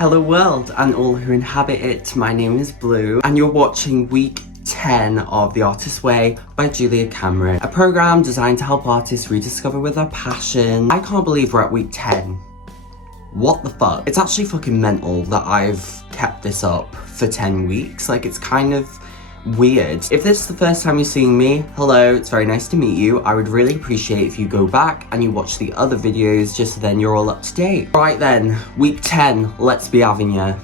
Hello world and all who inhabit it, my name is Blue and you're watching week 10 of The Artist's Way by Julia Cameron, a program designed to help artists rediscover with their passion. I can't believe we're at week 10. What the fuck? It's actually fucking mental that I've kept this up for 10 weeks. Like, it's kind of weird. If this is the first time you're seeing me, hello, it's very nice to meet you. I would really appreciate if you go back and you watch the other videos just so then you're all up to date. Right then, week 10, let's be having ya.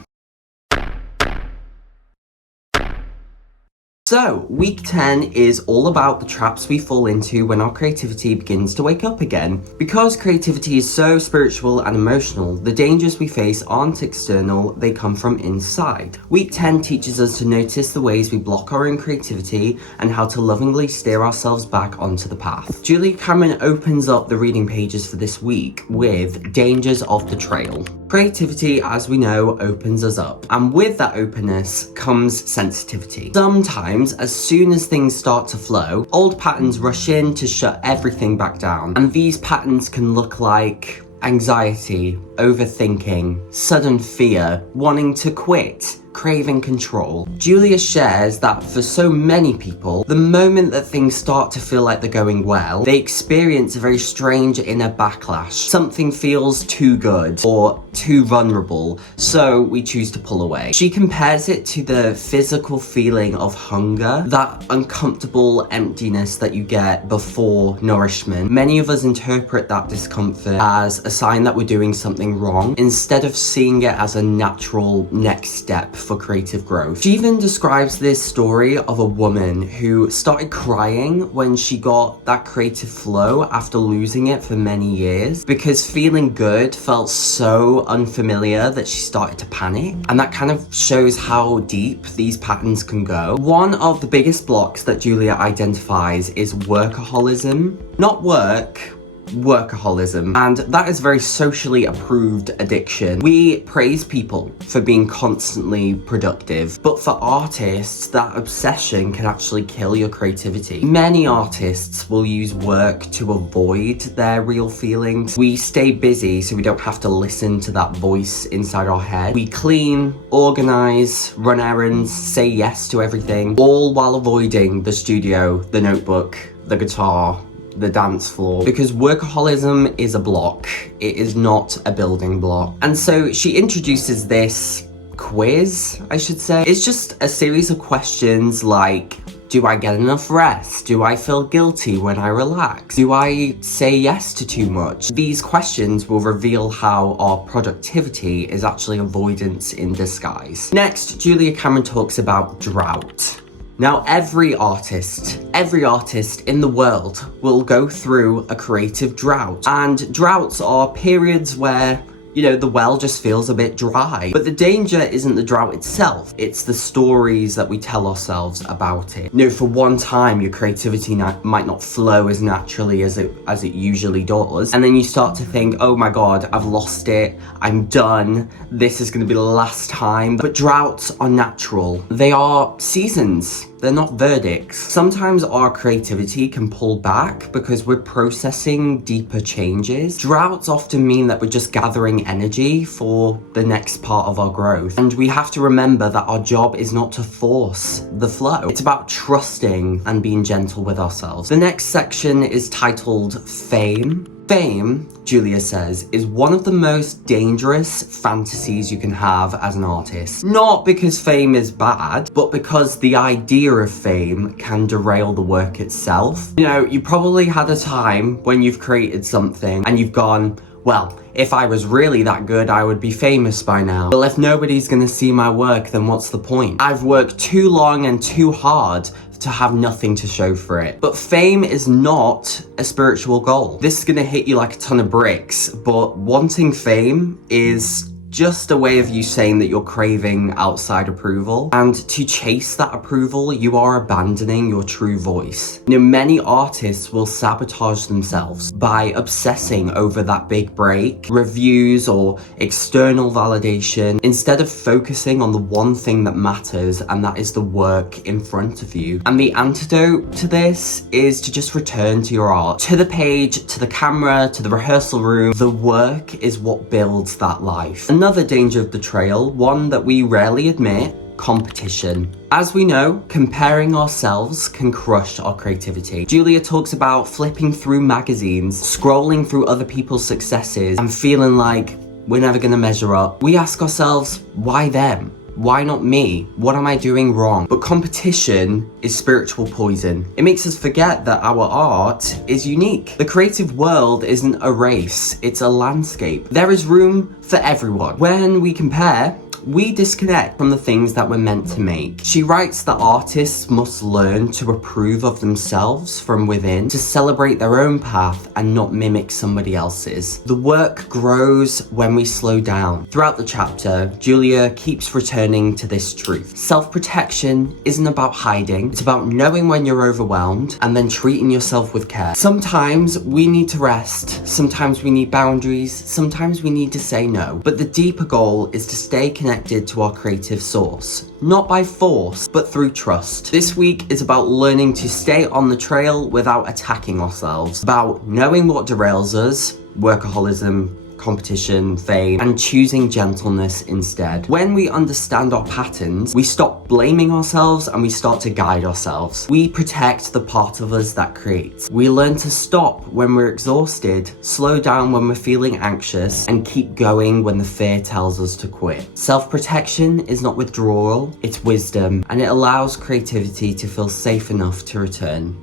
So, week 10 is all about the traps we fall into when our creativity begins to wake up again. Because creativity is so spiritual and emotional, the dangers we face aren't external, they come from inside. Week 10 teaches us to notice the ways we block our own creativity and how to lovingly steer ourselves back onto the path. Julia Cameron opens up the reading pages for this week with dangers of the trail. Creativity, as we know, opens us up, and with that openness comes sensitivity. Sometimes, as soon as things start to flow, old patterns rush in to shut everything back down, and these patterns can look like anxiety, overthinking, sudden fear, wanting to quit, craving control. Julia shares that for so many people, the moment that things start to feel like they're going well, they experience a very strange inner backlash. Something feels too good or too vulnerable, so we choose to pull away. She compares it to the physical feeling of hunger, that uncomfortable emptiness that you get before nourishment. Many of us interpret that discomfort as a sign that we're doing something wrong, instead of seeing it as a natural next step for creative growth. She even describes this story of a woman who started crying when she got that creative flow after losing it for many years, because feeling good felt so unfamiliar that she started to panic. And that kind of shows how deep these patterns can go. One of the biggest blocks that Julia identifies is workaholism. Not workaholism, and that is a very socially approved addiction. We praise people for being constantly productive, but for artists, that obsession can actually kill your creativity. Many artists will use work to avoid their real feelings. We stay busy so we don't have to listen to that voice inside our head. We clean, organize, run errands, say yes to everything, all while avoiding the studio, the notebook, the guitar, the dance floor, because workaholism is a block. It is not a building block. And so she introduces this quiz, I should say. It's just a series of questions like, do I get enough rest? Do I feel guilty when I relax? Do I say yes to too much? These questions will reveal how our productivity is actually avoidance in disguise. Next, Julia Cameron talks about drought. Now, every artist in the world will go through a creative drought. And droughts are periods where, you know, the well just feels a bit dry. But the danger isn't the drought itself, it's the stories that we tell ourselves about it. You know, for one time, your creativity might not flow as naturally as it usually does. And then you start to think, oh my God, I've lost it, I'm done, this is gonna be the last time. But droughts are natural. They are seasons. They're not verdicts. Sometimes our creativity can pull back because we're processing deeper changes. Droughts often mean that we're just gathering energy for the next part of our growth. And we have to remember that our job is not to force the flow. It's about trusting and being gentle with ourselves. The next section is titled Fame. Fame, Julia says, is one of the most dangerous fantasies you can have as an artist. Not because fame is bad, but because the idea of fame can derail the work itself. You know, you probably had a time when you've created something and you've gone, well, if I was really that good, I would be famous by now. Well, if nobody's gonna see my work, then what's the point? I've worked too long and too hard to have nothing to show for it. But fame is not a spiritual goal. This is gonna hit you like a ton of bricks, but wanting fame is just a way of you saying that you're craving outside approval. And to chase that approval, you are abandoning your true voice. You know, many artists will sabotage themselves by obsessing over that big break, reviews, or external validation, instead of focusing on the one thing that matters, and that is the work in front of you. And the antidote to this is to just return to your art, to the page, to the camera, to the rehearsal room. The work is what builds that life. Another danger of the trail, one that we rarely admit: competition. As we know, comparing ourselves can crush our creativity. Julia talks about flipping through magazines, scrolling through other people's successes, and feeling like we're never gonna measure up. We ask ourselves, why them? Why not me? What am I doing wrong? But competition is spiritual poison. It makes us forget that our art is unique. The creative world isn't a race, it's a landscape. There is room for everyone. When we compare, we disconnect from the things that we're meant to make. She writes that artists must learn to approve of themselves from within, to celebrate their own path and not mimic somebody else's. The work grows when we slow down. Throughout the chapter, Julia keeps returning to this truth. Self-protection isn't about hiding, it's about knowing when you're overwhelmed and then treating yourself with care. Sometimes we need to rest, sometimes we need boundaries, sometimes we need to say no. But the deeper goal is to stay connected to our creative source, not by force, but through trust. This week is about learning to stay on the trail without attacking ourselves, about knowing what derails us: workaholism, competition, fame, and choosing gentleness instead. When we understand our patterns, we stop blaming ourselves and we start to guide ourselves. We protect the part of us that creates. We learn to stop when we're exhausted, slow down when we're feeling anxious, and keep going when the fear tells us to quit. Self-protection is not withdrawal, it's wisdom, and it allows creativity to feel safe enough to return.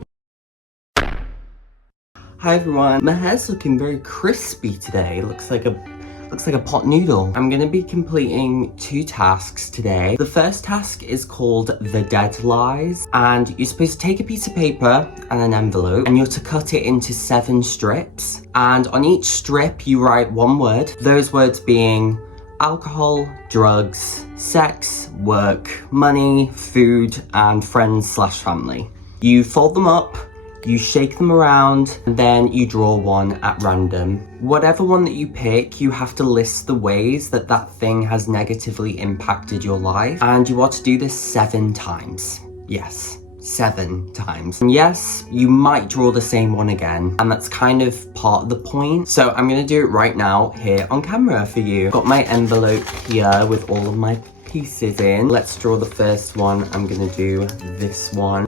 Hi everyone, my hair's looking very crispy today. Looks like a pot noodle. I'm gonna be completing 2 tasks today. The first task is called The Dead Lies, and you're supposed to take a piece of paper and an envelope, and you're to cut it into 7 strips. And on each strip, you write 1 word, those words being alcohol, drugs, sex, work, money, food, and friends/family. You fold them up, you shake them around, and then you draw one at random. Whatever one that you pick, you have to list the ways that that thing has negatively impacted your life, and you are to do this 7 times. Yes, 7 times. And yes, you might draw the same one again, and that's kind of part of the point. So I'm gonna do it right now here on camera for you. Got my envelope here with all of my pieces in. Let's draw the first one. I'm gonna do this one.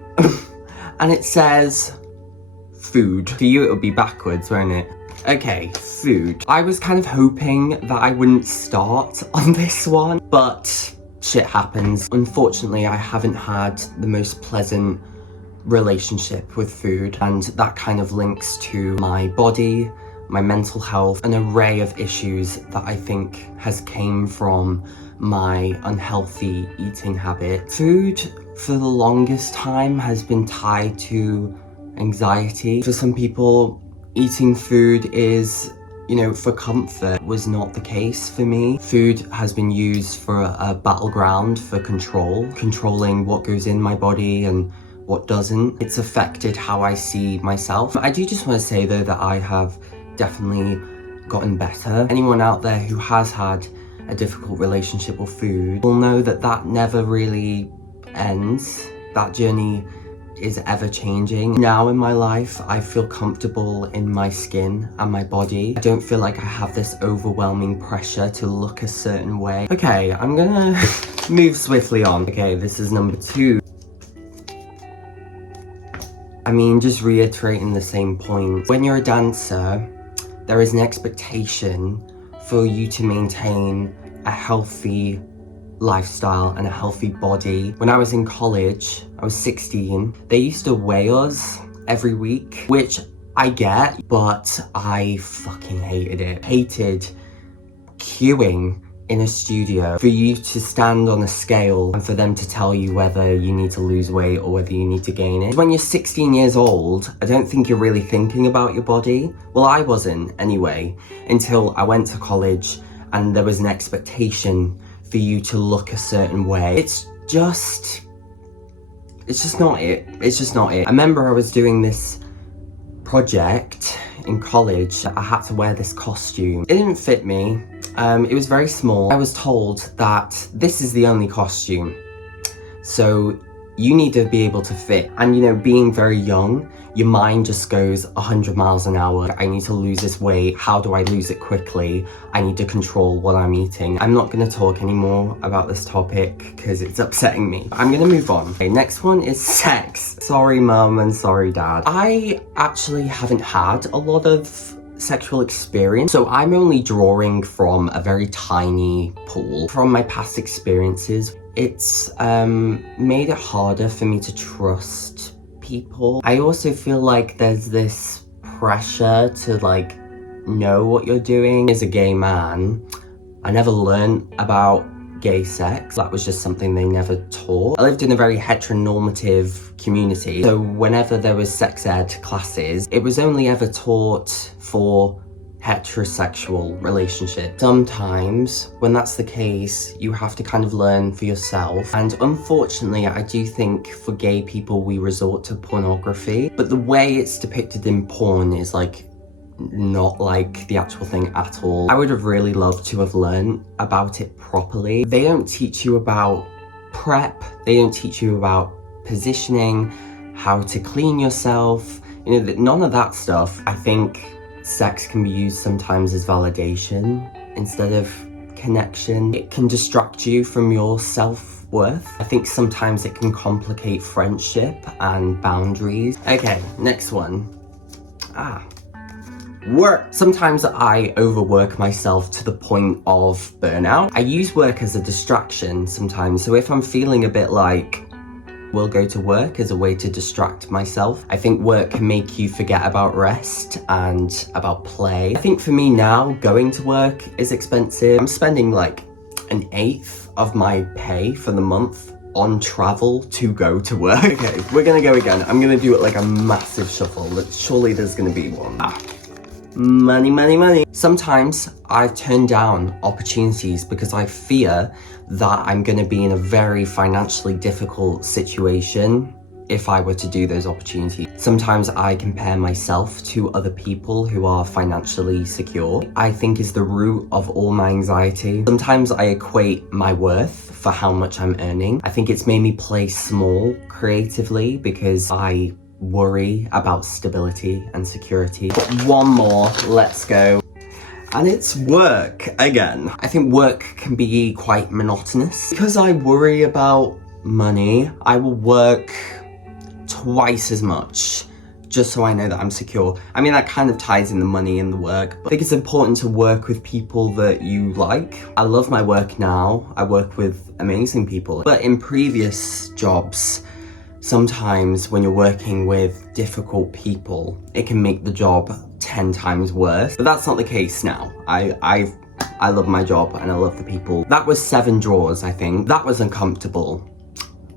And it says food. For you, it'll be backwards, won't it? Okay, food. I was kind of hoping that I wouldn't start on this one, but shit happens. Unfortunately, I haven't had the most pleasant relationship with food, and that kind of links to my body, my mental health, an array of issues that I think has came from my unhealthy eating habit. Food, for the longest time, has been tied to anxiety. For some people, eating food is, for comfort. Was not the case for me. Food has been used for a battleground for control, controlling what goes in my body and what doesn't. It's affected how I see myself. I do just want to say though that I have definitely gotten better. Anyone out there who has had a difficult relationship with food will know that that never really ends. That journey is ever changing. Now in my life, I feel comfortable in my skin and my body. I don't feel like I have this overwhelming pressure to look a certain way. Okay, I'm gonna move swiftly on. Okay, this is number 2. I mean, just reiterating the same point. When you're a dancer, there is an expectation for you to maintain a healthy lifestyle and a healthy body. When I was in college, I was 16, they used to weigh us every week, which I get, but I fucking hated it. Hated queuing in a studio for you to stand on a scale and for them to tell you whether you need to lose weight or whether you need to gain it. When you're 16 years old, I don't think you're really thinking about your body. Well, I wasn't anyway, until I went to college and there was an expectation for you to look a certain way. It's just not it. It's just not it. I remember I was doing this project in college. I had to wear this costume. It didn't fit me. It was very small. I was told that this is the only costume, so you need to be able to fit. And being very young, your mind just goes 100 miles an hour. I need to lose this weight. How do I lose it quickly? I need to control what I'm eating. I'm not gonna talk anymore about this topic because it's upsetting me. I'm gonna move on. Okay, next one is sex. Sorry mum and sorry dad. I actually haven't had a lot of sexual experience, so I'm only drawing from a very tiny pool. From my past experiences, it's made it harder for me to trust people. I also feel like there's this pressure to like know what you're doing. As a gay man, I never learned about gay sex. That was just something they never taught. I lived in a very heteronormative community, so whenever there was sex ed classes, it was only ever taught for heterosexual relationships. Sometimes, when that's the case, you have to kind of learn for yourself. And unfortunately, I do think for gay people, we resort to pornography. But the way it's depicted in porn is like not like the actual thing at all. I would have really loved to have learned about it properly. They don't teach you about prep. They don't teach you about positioning, how to clean yourself. You know, none of that stuff. I think sex can be used sometimes as validation instead of connection. It can distract you from your self-worth. I think sometimes it can complicate friendship and boundaries. Okay, next one. Work. Sometimes I overwork myself to the point of burnout. I use work as a distraction sometimes. So if I'm feeling a bit like, will go to work as a way to distract myself. I think work can make you forget about rest and about play. I think for me now, going to work is expensive. I'm spending like 1/8 of my pay for the month on travel to go to work. Okay, we're gonna go again. I'm gonna do it like a massive shuffle. Surely there's gonna be one. Money, money, money. Sometimes I've turned down opportunities because I fear that I'm going to be in a very financially difficult situation if I were to do those opportunities. Sometimes I compare myself to other people who are financially secure. I think is the root of all my anxiety. Sometimes I equate my worth for how much I'm earning. I think it's made me play small creatively because I worry about stability and security. But one more, let's go. And it's work again. I think work can be quite monotonous. Because I worry about money, I will work twice as much just so I know that I'm secure. I mean, that kind of ties in the money and the work, but I think it's important to work with people that you like. I love my work now. I work with amazing people. But in previous jobs, sometimes when you're working with difficult people, it can make the job 10 times worse. But that's not the case now. I love my job and I love the people. That was 7 drawers, I think. That was uncomfortable.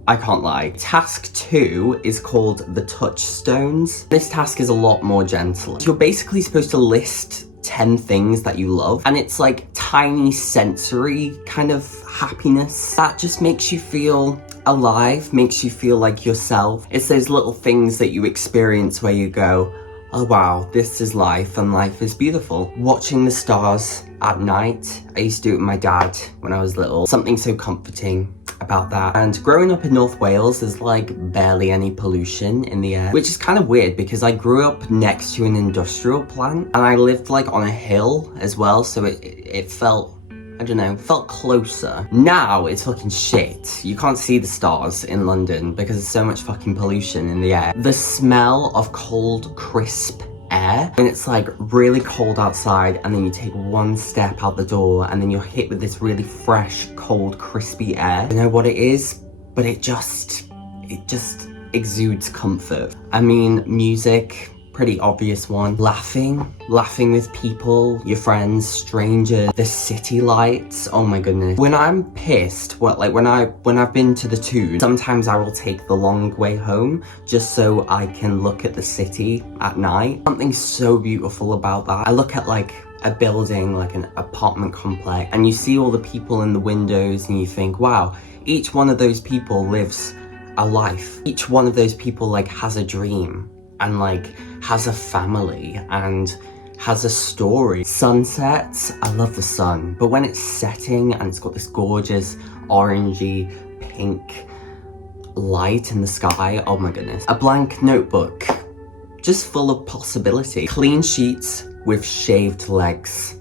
I can't lie. Task 2 is called the touchstones. This task is a lot more gentle. You're basically supposed to list 10 things that you love, and it's like tiny sensory kind of happiness that just makes you feel alive, makes you feel like yourself. It's those little things that you experience where you go, oh wow, this is life and life is beautiful. Watching the stars at night, I used to do it with my dad when I was little. Something so comforting about that. And growing up in North Wales, there's like barely any pollution in the air, which is kind of weird because I grew up next to an industrial plant and I lived like on a hill as well, so it felt, I don't know, felt closer. Now it's fucking shit. You can't see the stars in London because there's so much fucking pollution in the air. The smell of cold, crisp air, when it's like really cold outside and then you take one step out the door and then you're hit with this really fresh, cold, crispy air. I don't know what it is, but it just exudes comfort. I mean, music, pretty obvious one. Laughing with people, your friends, strangers, the city lights, oh my goodness. When I'm pissed, when I've been to the tube, sometimes I will take the long way home just so I can look at the city at night. Something so beautiful about that. I look at like a building, like an apartment complex, and you see all the people in the windows and you think, wow, each one of those people lives a life. Each one of those people like has a dream and like has a family and has a story. Sunsets, I love the sun, but when it's setting and it's got this gorgeous orangey pink light in the sky, oh my goodness. A blank notebook, just full of possibility. Clean sheets with shaved legs.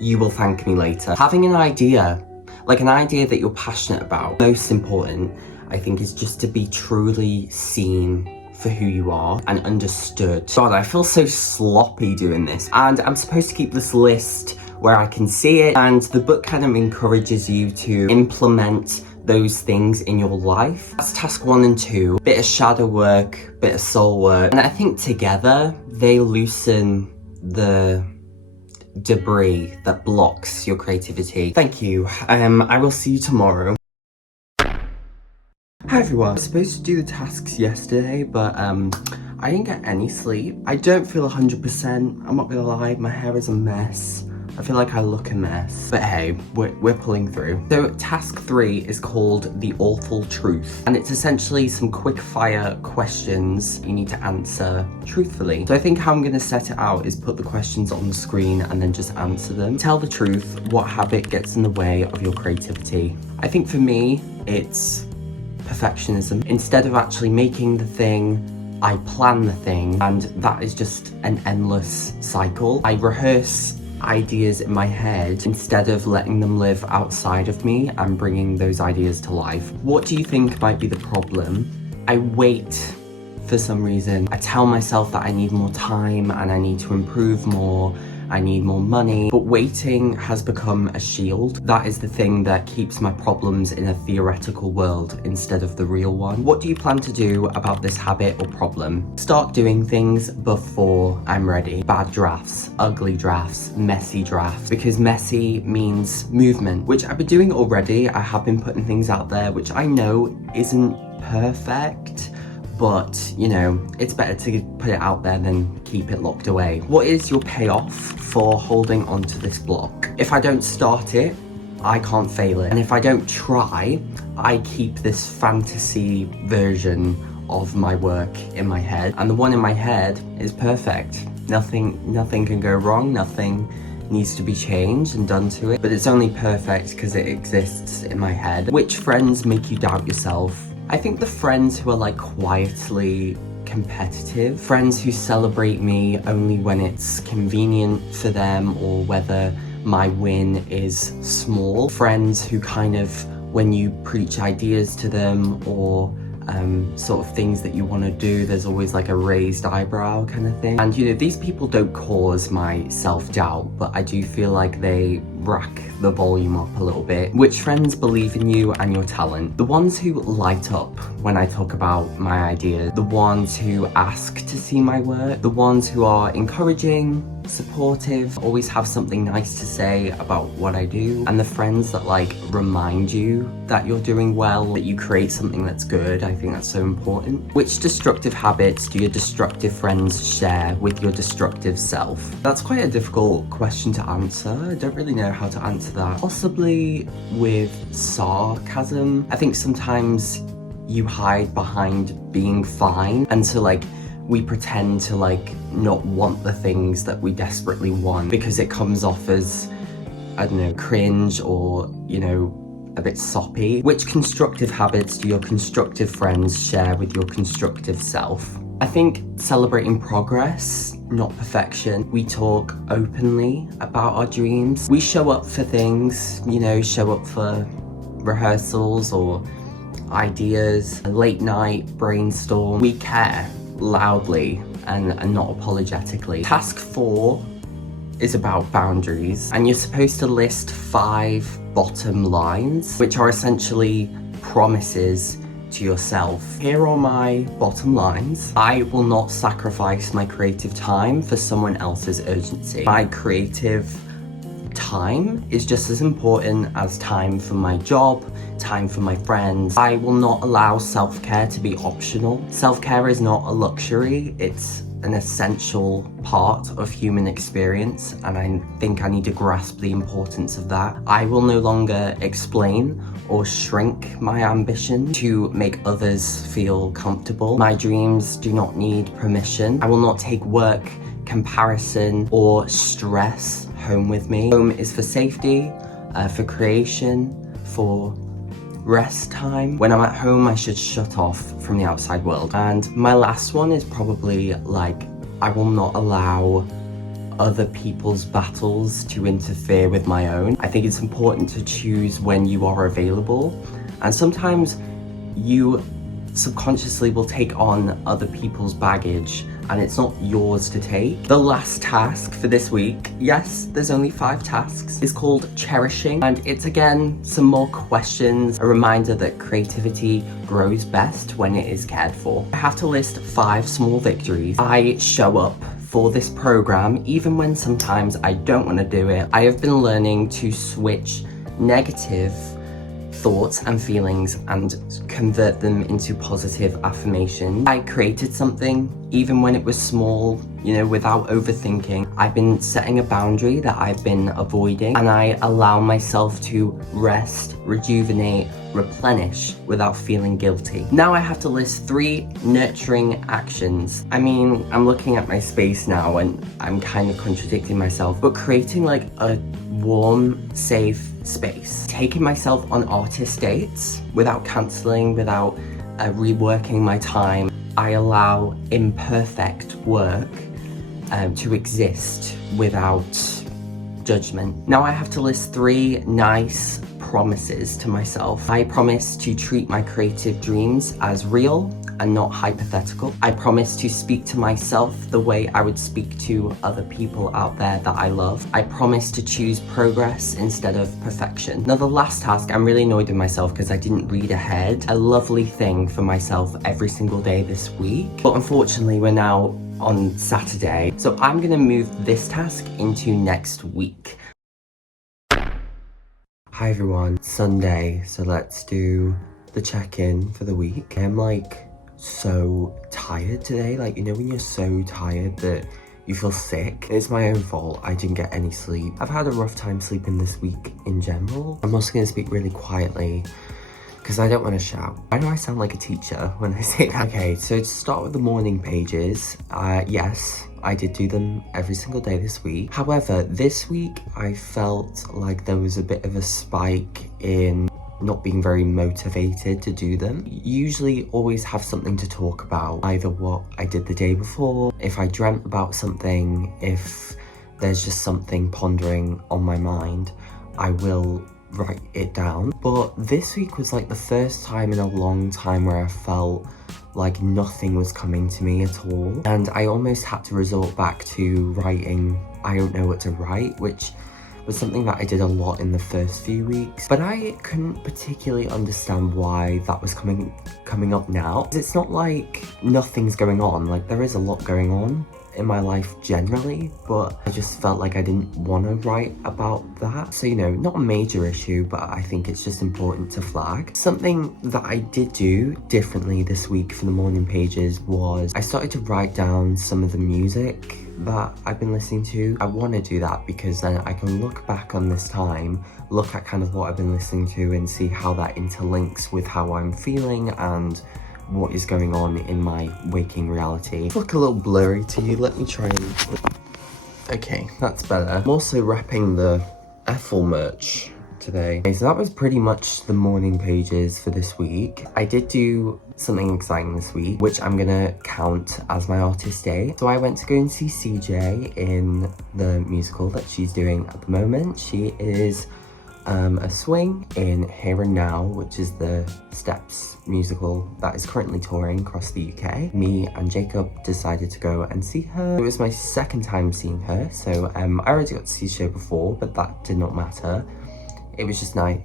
You will thank me later. Having an idea, like an idea that you're passionate about, most important, I think, is just to be truly seen for who you are and understood. God, I feel so sloppy doing this. And I'm supposed to keep this list where I can see it, and the book kind of encourages you to implement those things in your life. That's task 1 and 2. Bit of shadow work, bit of soul work. And I think together they loosen the debris that blocks your creativity. Thank you. I will see you tomorrow. Hi everyone. I was supposed to do the tasks yesterday, but I didn't get any sleep. I don't feel 100%, I'm not gonna lie, my hair is a mess. I feel like I look a mess, but hey, we're pulling through. So task 3 is called The Awful Truth, and it's essentially some quick fire questions you need to answer truthfully. So I think how I'm gonna set it out is put the questions on the screen and then just answer them. Tell the truth. What habit gets in the way of your creativity? I think for me, it's perfectionism. Instead of actually making the thing, I plan the thing, and that is just an endless cycle. I rehearse ideas in my head instead of letting them live outside of me and bringing those ideas to life. What do you think might be the problem? I wait for some reason. I tell myself that I need more time and I need to improve more. I need more money, but waiting has become a shield. That is the thing that keeps my problems in a theoretical world instead of the real one. What do you plan to do about this habit or problem? Start doing things before I'm ready. Bad drafts, ugly drafts, messy drafts, because messy means movement, which I've been doing already. I have been putting things out there, which I know isn't perfect, but you know, it's better to put it out there than keep it locked away. What is your payoff for holding on to this block? If I don't start it, I can't fail it. And if I don't try, I keep this fantasy version of my work in my head. And the one in my head is perfect. Nothing can go wrong, nothing needs to be changed and done to it. But it's only perfect because it exists in my head. Which friends make you doubt yourself? I think the friends who are like quietly competitive, friends who celebrate me only when it's convenient for them or whether my win is small, friends who kind of, when you preach ideas to them or sort of things that you want to do, there's always like a raised eyebrow kind of thing. And you know, these people don't cause my self-doubt, but I do feel like they rack the volume up a little bit. Which friends believe in you and your talent? The ones who light up when I talk about my ideas, the ones who ask to see my work, the ones who are encouraging, supportive, always have something nice to say about what I do, and the friends that like remind you that you're doing well, that you create something that's good. I think that's so important. Which destructive habits do your destructive friends share with your destructive self? That's quite a difficult question to answer. I don't really know how to answer that. Possibly with sarcasm. I think sometimes you hide behind being fine, and so like we pretend to like not want the things that we desperately want because it comes off as, I don't know, cringe or, you know, a bit soppy. Which constructive habits do your constructive friends share with your constructive self? I think celebrating progress, not perfection. We talk openly about our dreams. We show up for things, you know, show up for rehearsals or ideas, a late night brainstorm. We care loudly and not apologetically. Task 4 is about boundaries, and you're supposed to list 5 bottom lines, which are essentially promises to yourself. Here are my bottom lines. I will not sacrifice my creative time for someone else's urgency. My creative time is just as important as time for my job, time for my friends. I will not allow self-care to be optional. Self-care is not a luxury, it's an essential part of human experience, and I think I need to grasp the importance of that. I will no longer explain or shrink my ambition to make others feel comfortable. My dreams do not need permission. I will not take work, comparison, or stress home with me. Home is for safety, for creation, for rest time. When I'm at home, I should shut off from the outside world. And my last one is probably like, I will not allow other people's battles to interfere with my own. I think it's important to choose when you are available, and sometimes you subconsciously will take on other people's baggage and it's not yours to take. The last task for this week, yes, there's only 5 tasks, is called cherishing, and it's again some more questions, a reminder that creativity grows best when it is cared for. I have to list 5 small victories. I show up for this program even when sometimes I don't want to do it. I have been learning to switch negative thoughts and feelings and convert them into positive affirmation. I created something even when it was small, you know, without overthinking. I've been setting a boundary that I've been avoiding, and I allow myself to rest, rejuvenate, replenish without feeling guilty. Now I have to list 3 nurturing actions. I mean, I'm looking at my space now and I'm kind of contradicting myself, but creating like a warm, safe space. Taking myself on artist dates without cancelling, without reworking my time. I allow imperfect work to exist without judgment. Now I have to list 3 nice promises to myself. I promise to treat my creative dreams as real and not hypothetical. I promise to speak to myself the way I would speak to other people out there that I love. I promise to choose progress instead of perfection. Now the last task, I'm really annoyed with myself because I didn't read ahead a lovely thing for myself every single day this week. But unfortunately we're now on Saturday, so I'm gonna move this task into next week. Hi everyone, Sunday, so let's do the check-in for the week. I'm like so tired today, like, you know when you're so tired that you feel sick? It's my own fault, I didn't get any sleep. I've had a rough time sleeping this week in general. I'm also gonna speak really quietly because I don't want to shout. I know I sound like a teacher when I say that. Okay, so to start with the morning pages, yes, I did do them every single day this week. However, this week I felt like there was a bit of a spike in not being very motivated to do them. Usually always have something to talk about, either what I did the day before, if I dreamt about something, if there's just something pondering on my mind, I will write it down. But this week was like the first time in a long time where I felt like nothing was coming to me at all, and I almost had to resort back to writing I don't know what to write, which was something that I did a lot in the first few weeks, but I couldn't particularly understand why that was coming up now. It's not like nothing's going on, like there is a lot going on in my life generally, but I just felt like I didn't want to write about that. So, you know, not a major issue, but I think it's just important to flag. Something that I did do differently this week for the morning pages was I started to write down some of the music that I've been listening to. I want to do that because then I can look back on this time, look at kind of what I've been listening to and see how that interlinks with how I'm feeling and what is going on in my waking reality. Look a little blurry to you, let me try and... Okay, that's better. I'm also wrapping the Ethel merch today. Okay, so that was pretty much the morning pages for this week. I did do something exciting this week, which I'm gonna count as my artist day. So I went to go and see CJ in the musical that she's doing at the moment. She is a swing in Here and Now, which is the Steps musical that is currently touring across the UK. Me and Jacob decided to go and see her. It was my second time seeing her, so I already got to see the show before, but that did not matter. It was just nice.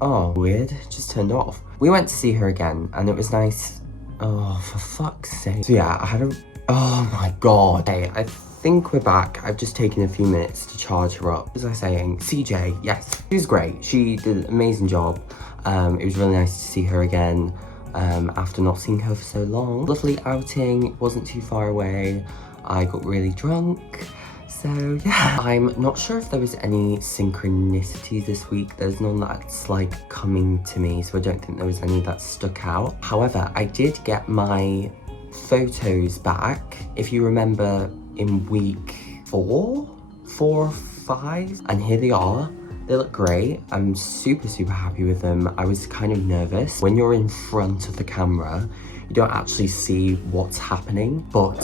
Oh, weird, just turned off. We went to see her again, and it was nice. Oh, for fuck's sake. So yeah, I had a... Oh my god. Okay, I think we're back. I've just taken a few minutes to charge her up. As I was saying, CJ, yes, she was great. She did an amazing job. It was really nice to see her again after not seeing her for so long. Lovely outing, wasn't too far away. I got really drunk. So yeah, I'm not sure if there was any synchronicity this week. There's none that's like coming to me, so I don't think there was any that stuck out. However, I did get my photos back. If you remember in week 4 or 5, and here they are. They look great. I'm super, super happy with them. I was kind of nervous. When you're in front of the camera, you don't actually see what's happening, but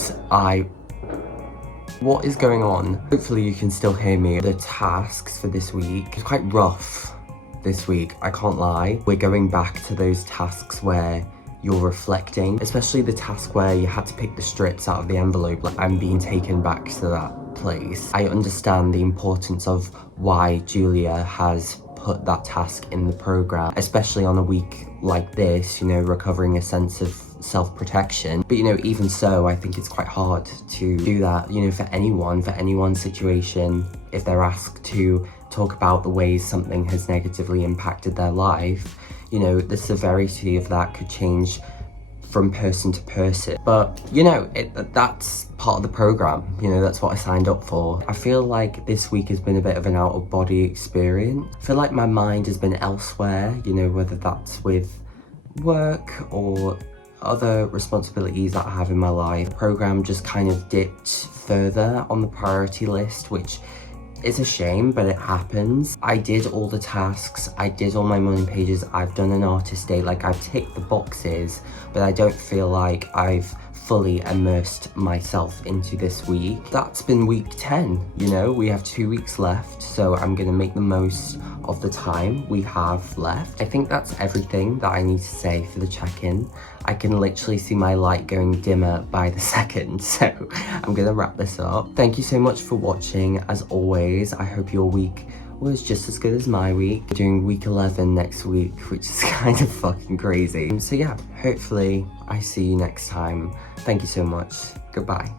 what is going on? Hopefully you can still hear me. The tasks for this week, it's quite rough this week, I can't lie. We're going back to those tasks where you're reflecting, especially the task where you had to pick the strips out of the envelope. Like, I'm being taken back to that place. I understand the importance of why Julia has put that task in the program, especially on a week like this, you know, recovering a sense of self-protection. But you know, even so, I think it's quite hard to do that, you know, for anyone's situation, if they're asked to talk about the ways something has negatively impacted their life. You know, the severity of that could change from person to person. But, you know, that's part of the program. You know, that's what I signed up for. I feel like this week has been a bit of an out-of-body experience. I feel like my mind has been elsewhere, you know, whether that's with work or other responsibilities that I have in my life. The program just kind of dipped further on the priority list, which it's a shame, but it happens. I did all the tasks, I did all my morning pages, I've done an artist day, like I've ticked the boxes, but I don't feel like I've fully immersed myself into this week. That's been week 10, you know, we have 2 weeks left, so I'm gonna make the most of the time we have left. I think that's everything that I need to say for the check-in. I can literally see my light going dimmer by the second, so I'm gonna wrap this up. Thank you so much for watching. As always, I hope your week was just as good as my week. We're doing week 11 next week, which is kind of fucking crazy. So yeah, hopefully I see you next time. Thank you so much. Goodbye.